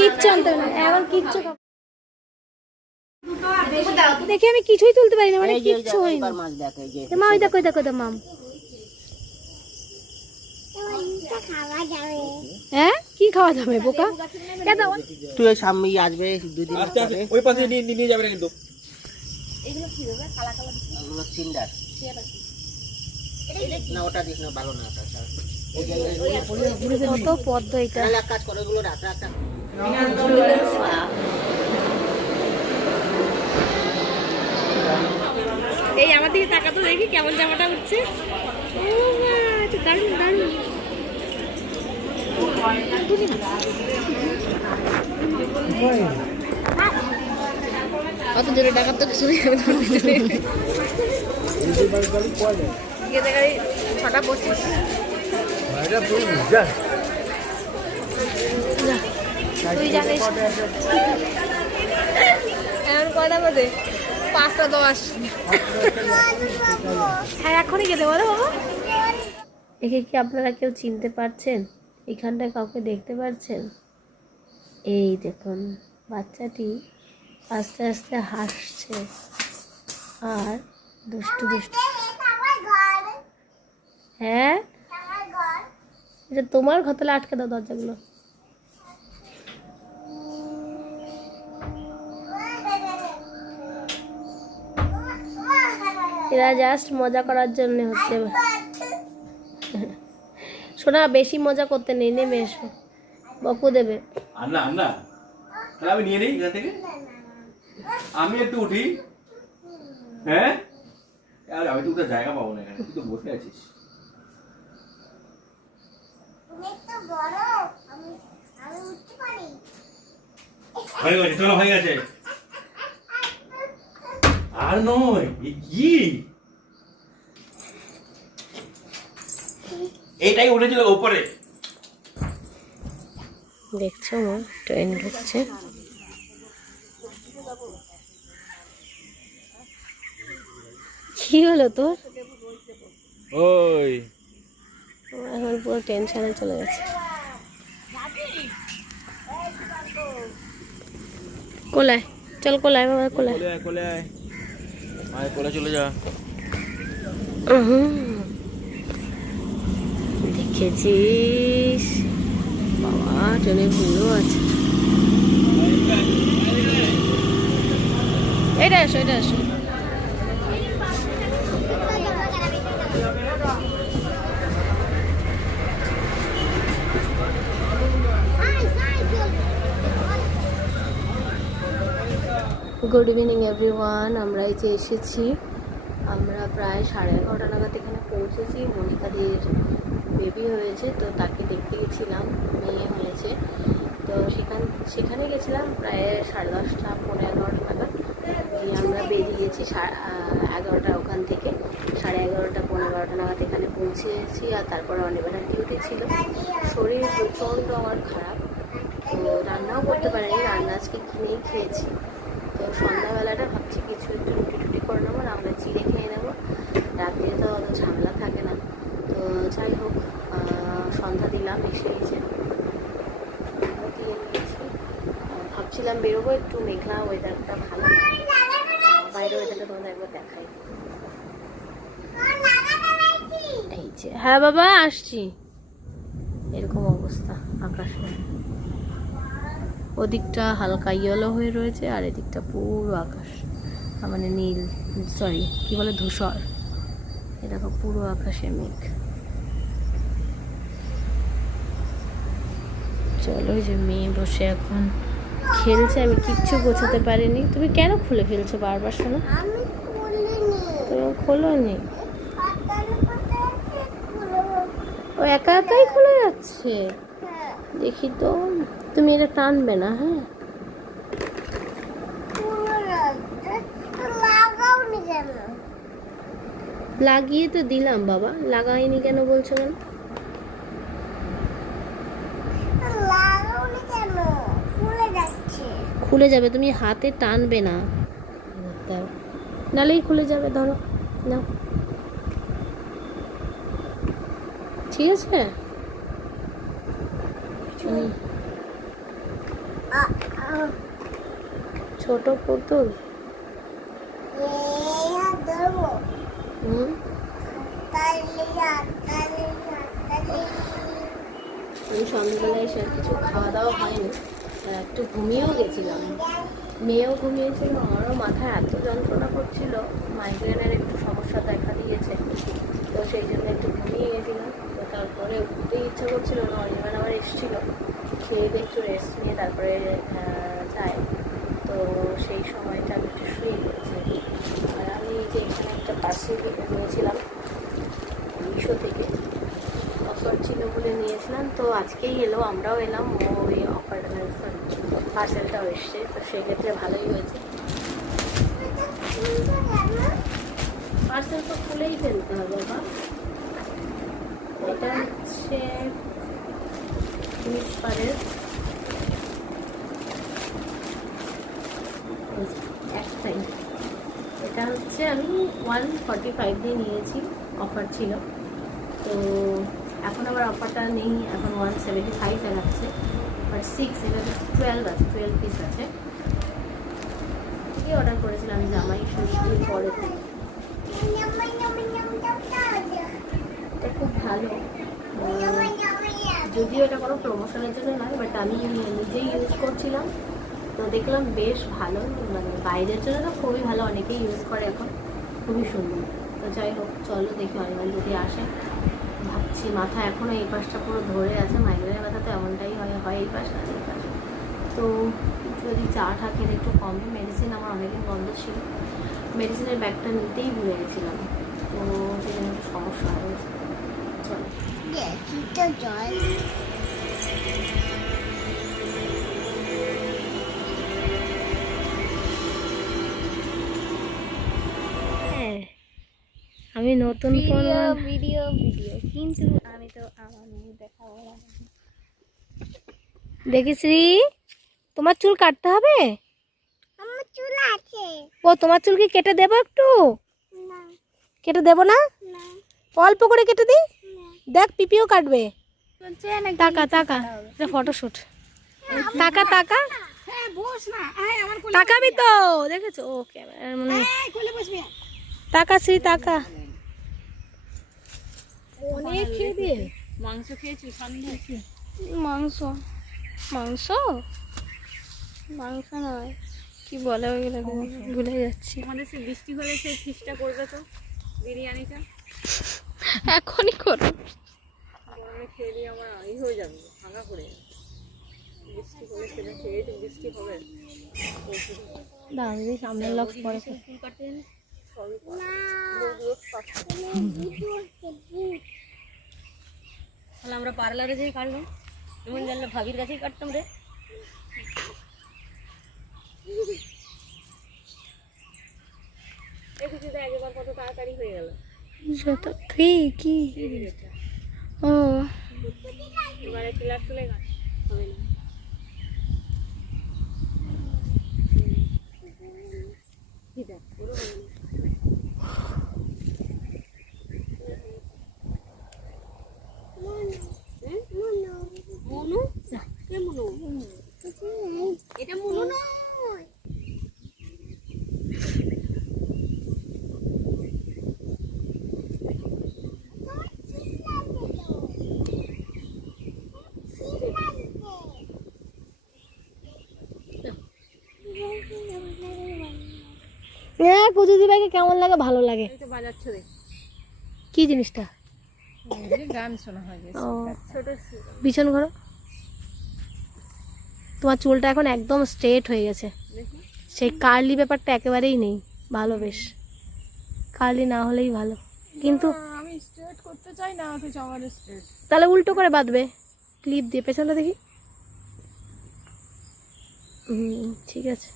কিচ্ছু আনতে হবে না, এখন কিচ্ছু দেখি আমি কিছুই তুলতে পারি না, মানে কিচ্ছু হয়নি। মা ওই দেখো দেখো মাম, হ্যাঁ কি খাওয়া যাবে বোকা? তুই ওই সামনে আসবে দুদিন ওই পাশে নিয়ে যাবে না কিন্তু। এগুলো সিন্ডার না, ওটা দিস না, ভালো না ওটা। কত পদ্ম এটা, এক কাজ করো, এগুলো রাখ রাখ। এই আমার দিকে টাকা তো দেখি কেমন জামাটা উঠছে। দারুণ দারুণ, অত জোরে টাকা তো কিছু ছটা 25 তুই জানিস এখন কটা বাজে? 5টা 10। হ্যাঁ এখনই খেতে বলো বাবা। একে কি আপনারা কেউ চিনতে পারছেন? এখানটায় কাউকে দেখতে পাচ্ছেন? এই দেখুন বাচ্চাটি আস্তে আস্তে হাসছে আর দুষ্টু দুষ্টু। হ্যাঁ এটা তোমার ঘর, তাহলে আটকে দাও দরজাগুলো। এরা জাস্ট মজা করার জন্য হচ্ছে। শোনা, বেশি মজা করতে নেই, নেমে এসো, বকু দেবে। আন্না আন্না, তাহলে আমি নিয়ে নেই এখান থেকে, আমি একটু উঠি। হ্যাঁ আমি তো উঠার জায়গা পাবো না এখানে, তুই তো বসে আছিস। হয়ে গেছে, চলো হয়ে গেছে। আর নয় কি এটাই উঠেছিল উপরে। দেখছো মা, ট্রেন ঢুকছে। কি হলো তোর? ওই এখন পুরো টেনশনে চলে গেছে। কোলায় চল, কোলায় বাবা, কোলায়। কোলে আয়, আয় কোলে চলে যা। দেখেছিস বাবা, ট্রেনে ভিড়ও আছে। এটা আসো, এটা আসো। Good evening everyone. আমরা এই যে এসেছি, আমরা প্রায় 11:30 নাগাদ এখানে পৌঁছেছি। মনিকাদের বেবি হয়েছে, তো তাকে দেখতে গেছিলাম, মেয়ে হয়েছে। তো সেখানে গেছিলাম প্রায় 10:30 পৌনে 11 নাগাদ। আমরা বেরিয়েছি 11:30 ওখান থেকে, 11:30 পৌনে 12 নাগাদ এখানে পৌঁছেছি। আর তারপরে অনিবারের ডিউটি ছিল। শরীর প্রচণ্ড আমার খারাপ, তো রান্নাও করতে পারিনি, রান্না আজকে কিনেই খেয়েছি। তো সন্ধ্যাবেলাটা ভাবছি কিছু একটু রুটি টুটি করে নেবো, না হলে চিড়ে খেয়ে নেবো, রাত্রে তো অত ঝামেলা থাকে না। তো যাই হোক, সন্ধ্যা দিলাম, এসে দিয়ে নিয়েছি। ভাবছিলাম বেরোবো, একটু মেঘলা ওয়েদারটা ভালো না, বাইরের ওয়েদারটা তোমাদের একবার দেখাই। এই যে, হ্যাঁ বাবা আসছি। এরকম অবস্থা আকাশে, ওদিকটা হালকা ইয়েলো হয়ে রয়েছে আর এদিকটা পুরো আকাশ, মানে নীল, সরি কি বলে, ধূসর। এরকম পুরো আকাশে মেঘ। চলো, ওই যে মেয়ে বসে এখন খেলছে, আমি কিচ্ছু গোছাতে পারিনি। তুমি কেন খুলে ফেলছো বারবার? শোনো, তুমি খোলোনি, ও একা একাই খুলে যাচ্ছে। দেখি তো, তুমি এটা টানবে না। হ্যাঁ লাগিয়ে তো দিলাম বাবা, লাগাইনি কেন বলছো কেন? খুলে যাবে, তুমি হাতে টানবে না, নালেই খুলে যাবে। ধরো নাও, ঠিক আছে। ছোট পুতুল। হুম, আমি সন্ধ্যাবেলায় এসে আর কিছু খাওয়া দাওয়া হয়নি, একটু ঘুমিয়েও গেছিলাম, মেয়েও ঘুমিয়েছিল, আমারও মাথায় এত যন্ত্রণা করছিল, মাইগ্রেনের একটু সমস্যা দেখা দিয়েছে, তো সেই জন্য একটু ঘুমিয়ে গেছিলাম। তো তারপরে উঠতেই ইচ্ছা করছিল না, অনির্বাণ আবার এসেছিলো, খেয়ে দিয়ে একটু রেস্ট নিয়ে তারপরে যায়, তো সেই সময়টা আমি একটু শুয়ে পড়েছি। আর আমি যে এখানে একটা পার্সেল নিয়েছিলাম মিশো থেকে, অফার ছিল বলে নিয়েছিলাম, তো আজকেই এলো, আমরাও এলাম, ওই অফার পার্সেলটাও এসছে, তো সেক্ষেত্রে ভালোই হয়েছে। পার্সেল তো খুলেই ফেলতে হবে বাবা। এটা হচ্ছে মিসপারের একটাই, এটা হচ্ছে আমি 145 দিয়ে নিয়েছি, অফার ছিল, তো এখন আবার অফারটা নেই, এখন 175 দেখাচ্ছে, বাট 6 এটা 12 আছে, 12 পিস আছে। অর্ডার করেছিলাম জামাই ষষ্ঠীর পরে থেকে, এটা খুব ভালো, যদিও এটা কোনো প্রমোশনের জন্য নয়, বাট আমি নিজেই ইউজ করছিলাম, তো দেখলাম বেশ ভালো, মানে বাইরের জন্য তো খুবই ভালো, অনেকেই ইউজ করে এখন, খুবই সুন্দর। তো যাই হোক, চলো দেখি অনির্বাণ যদি আসে, ভাবছি, মাথা এখনও এই পাশটা পুরো ধরে আছে, মাইগ্রেনের ব্যথা তো এমনটাই হয় এই পাশ আর এই পাশ, তো যদি চা টা খেলে একটু কমে, মেডিসিন আমার অনেকদিন বন্ধ ছিল, মেডিসিনের ব্যাগটা নিতেই ভুলে গেছিলাম, তো সেই জন্য একটু সমস্যা হয়েছে। চলো আমি নতুন ফোন ভিডিও কিন্তু আমি তো আমার মুখ দেখাবো না। দেখেছি, তোমার চুল কাটতে হবে? আমার চুল আছে। ও তোমার চুল কি কেটে দেবো একটু? না কেটে দেবো না? না অল্প করে কেটে দিই, দেখ পিপিও কাটবে। চলছে নাকি? টাকা টাকা, এটা ফটোশুট, টাকা টাকা, হ্যাঁ বস না, আয় আমার কোলে তাকাবি তো, দেখেছো ও ক্যামেরা মানে, আয় কোলে বসবি। টাকা শ্রী টাকা, অনেক খেয়ে দিয়ে মাংস খেয়েছি সন্ধ্যায়। মাংস, মাংস মাংস নয়, কি বলে ওইগুলো ভুলে যাচ্ছি, আমাদের সে বৃষ্টি হলে সেই ফিশটা করবে তো, বিরিয়ানিটা এখনই করো। গরমে খেয়ে দিয়ে আমার ই হয়ে যাবে, ভাঙা করে বৃষ্টি হলে সেটা খেয়ে তো বৃষ্টি হবে। দাঁড়ান দিদি, সামনের লক পরে ফুল কাটতে জানি সবই তাহলে আমরা পার্লারে যেই কাটলাম, এমন জানলে ভাবির কাছেই কাটতাম রে। দেখেছি তো একবার কত তাড়াতাড়ি হয়ে গেল। কি কি ও, এবারে ক্লাস তুলে গাছ হবে না। মনু কে মনু? এটা মনু নয়। পুজো দিবাইকে কেমন লাগে? ভালো লাগে। এটা বাজাচ্ছ রে, কি জিনিসটা? গান শোনা হয় ও, ছোট বিছান ঘর। তোমার চুলটা এখন একদম স্ট্রেট হয়ে গেছে, দেখি। সেই কার্লি ব্যাপারটা একেবারেই নেই, ভালো, বেশ কার্লি না হলেই ভালো, কিন্তু আমি স্ট্রেট করতে চাই না, অথচ আমার স্ট্রেট। তাহলে উল্টো করে বাঁধবে, ক্লিপ দিয়ে পেছনটা দেখি। ঠিক আছে।